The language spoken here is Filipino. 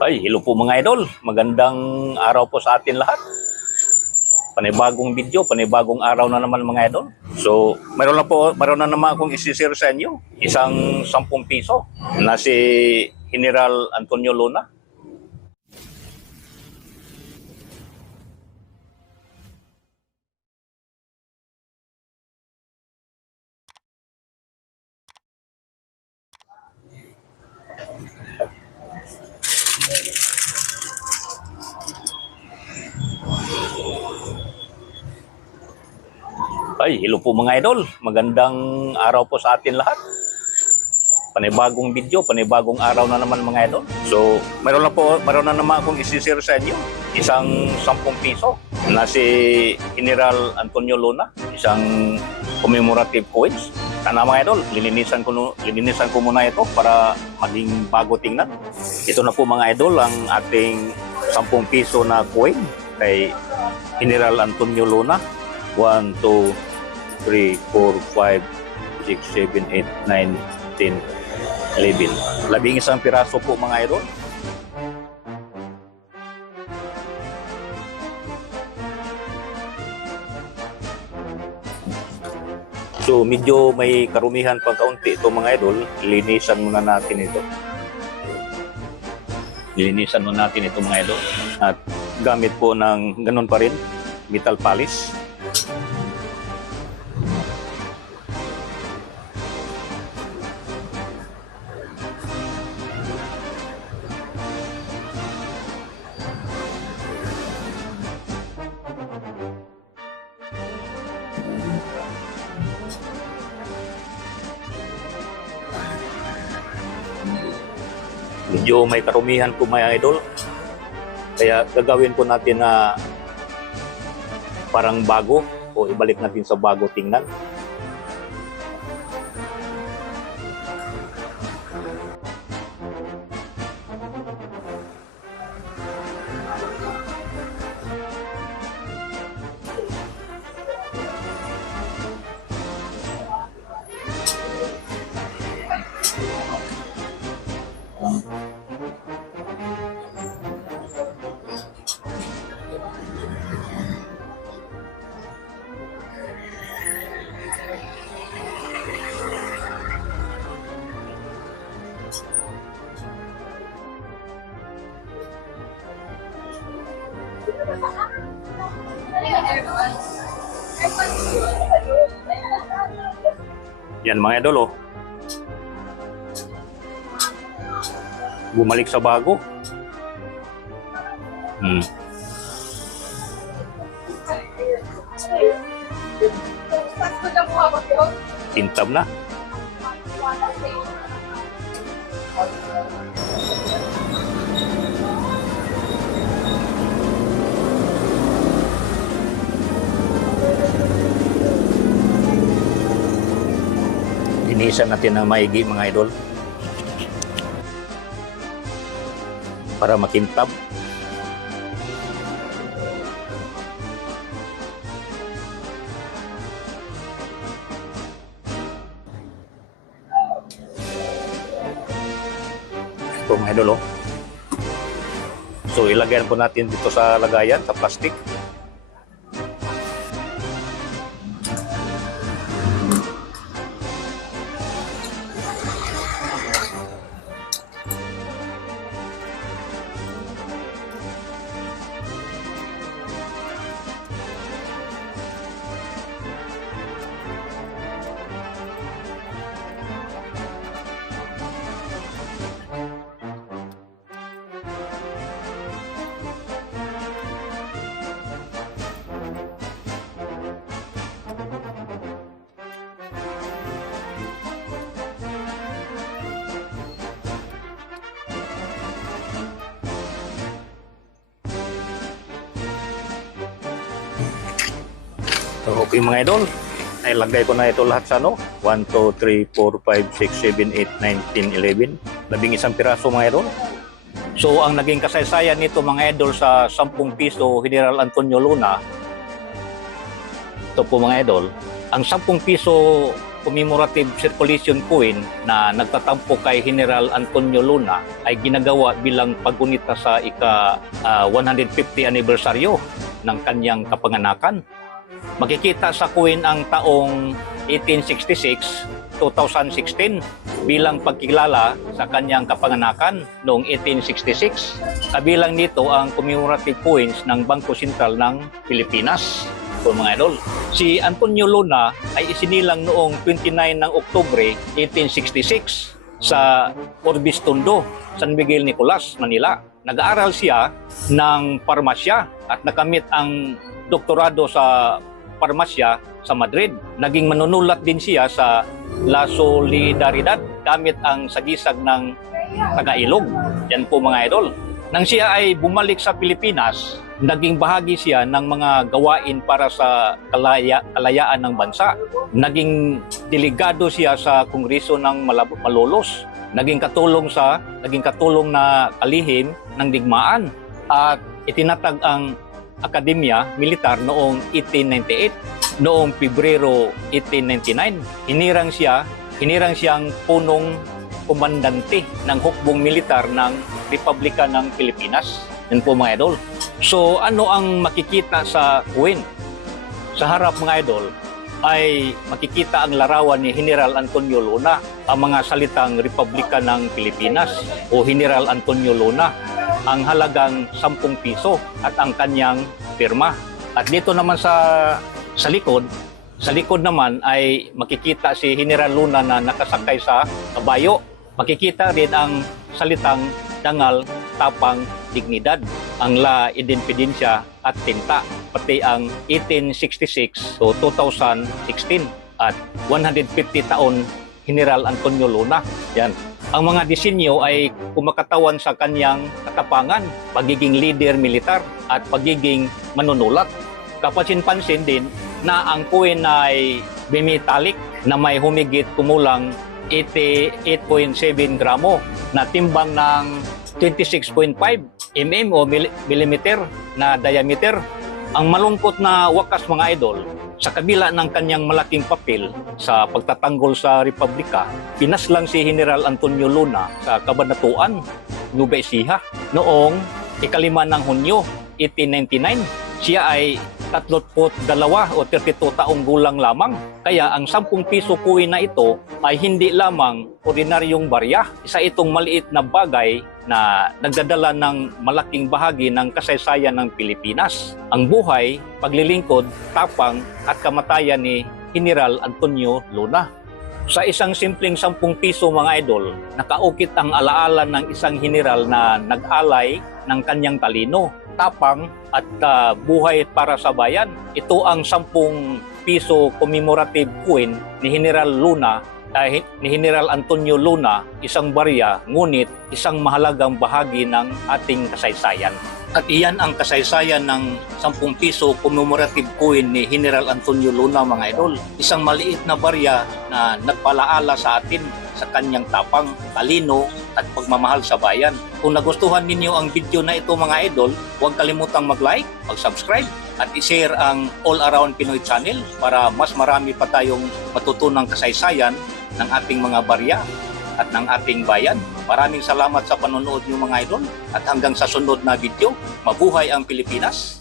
Ay, hello po mga idol. Magandang araw po sa atin lahat. Panibagong video, panibagong araw na naman mga idol. So, mayroon na naman akong isi-share sa inyo. Isang 10 piso na si General Antonio Luna. Ay, hello po mga idol. Magandang araw po sa atin lahat. Panibagong video, panibagong araw na naman mga idol. So, mayroon na naman akong isi-share sa inyo. Isang 10 piso na si General Antonio Luna. Isang commemorative coins. Sana mga idol, lilinisan ko muna ito para maging bago tingnan. Ito na po mga idol ang ating 10 piso na coin kay General Antonio Luna. 1, 2, 3, 4, 5, 6, 7, 8, 9, 10, 11. 11 piraso po mga idol. So medyo may karumihan pang kaunti ito mga idol. Linisan muna natin ito. Linisan muna natin ito mga idol. At gamit po ng ganun pa rin, metal polish. Medyo may karumihan po mga idol. Kaya gagawin po natin na parang bago o ibalik natin sa bago tingnan. Yan mga idol oh. Bumalik sa bago. Tintab na. Linisan natin ng maigi mga idol para makintab. Ito mga idol oh. So ilagyan po natin dito sa lagayan, sa plastic. So, okay mga idol, ilagay ko na ito lahat sa 1, 2, 3, 4, 5, 6, 7, 8, 9, 10, 11. 11 piraso mga idol. So ang naging kasaysayan nito mga idol sa 10 piso General Antonio Luna, ito po mga idol, ang 10 piso commemorative circulation coin na nagtatampo kay General Antonio Luna ay ginagawa bilang paggunita sa ika-150 anibersaryo ng kanyang kapanganakan. Makikita sa coin ang taong 1866, 2016 bilang pagkilala sa kanyang kapanganakan noong 1866. Kabilang nito ang commemorative coins ng Bangko Sentral ng Pilipinas. So mga idol, si Antonio Luna ay isinilang noong 29 ng Oktubre 1866 sa Orbis Tondo, San Miguel Nicolas, Manila. Nag-aaral siya ng parmasya at nakamit ang doktorado sa parmasya sa Madrid. Naging manunulat din siya sa La Solidaridad gamit ang sagisag ng Taga-Ilog. Yan po mga idol. Nang siya ay bumalik sa Pilipinas, naging bahagi siya ng mga gawain para sa kalayaan ng bansa. Naging delegado siya sa Kongreso ng Malolos. Naging katulong na kalihim ng digmaan at itinatag ang Akademya Militar noong 1898. Noong Pebrero 1899, hinirang siyang punong komandante ng hukbong militar ng Republika ng Pilipinas. Yan po mga idol. So ano ang makikita sa coin? Sa harap mga idol ay makikita ang larawan ni General Antonio Luna, ang mga salitang Republika ng Pilipinas o General Antonio Luna, ang halagang 10 piso at ang kanyang pirma. At dito naman sa likod naman ay makikita si General Luna na nakasakay sa kabayo. Makikita rin ang salitang dangal, tapang, dignidad, ang la independencia at tinta, pati ang 1866 o 2016 at 150 taon General Antonio Luna. Yan. Ang mga disenyo ay kumakatawan sa kanyang katapangan, pagiging leader militar at pagiging manunulat. Kapansin-pansin din na ang coin ay bimetallic na may humigit kumulang 88.7 gramo na timbang ng 26.5 mm o millimeter na diameter. Ang malungkot na wakas mga idol, sa kabila ng kanyang malaking papel sa pagtatanggol sa Republika, pinaslang si General Antonio Luna sa Kabanatuan, Nueva Ecija noong 5 ng Hunyo 1899. Siya ay 32 o 32 taong gulang lamang. Kaya ang 10 piso coin na ito ay hindi lamang ordinaryong barya. Isa itong maliit na bagay na nagdadala ng malaking bahagi ng kasaysayan ng Pilipinas. Ang buhay, paglilingkod, tapang at kamatayan ni General Antonio Luna. Sa isang simpleng 10 piso mga idol, nakaukit ang alaala ng isang general na nag-alay ng kanyang talino, tapang at buhay para sa bayan. Ito ang 10 piso commemorative coin ni General Luna, ni General Antonio Luna, isang barya ngunit isang mahalagang bahagi ng ating kasaysayan. At iyan ang kasaysayan ng 10 piso commemorative coin ni General Antonio Luna mga idol. Isang maliit na barya na nagpalaala sa atin sa kanyang tapang, talino at pagmamahal sa bayan. Kung nagustuhan ninyo ang video na ito mga idol, huwag kalimutang mag-like, mag-subscribe at i-share ang All Around Pinoy Channel para mas marami pa tayong matutunang kasaysayan ng ating mga barya at ng ating bayan. Maraming salamat sa panonood niyo mga idol at hanggang sa sunod na video. Mabuhay ang Pilipinas!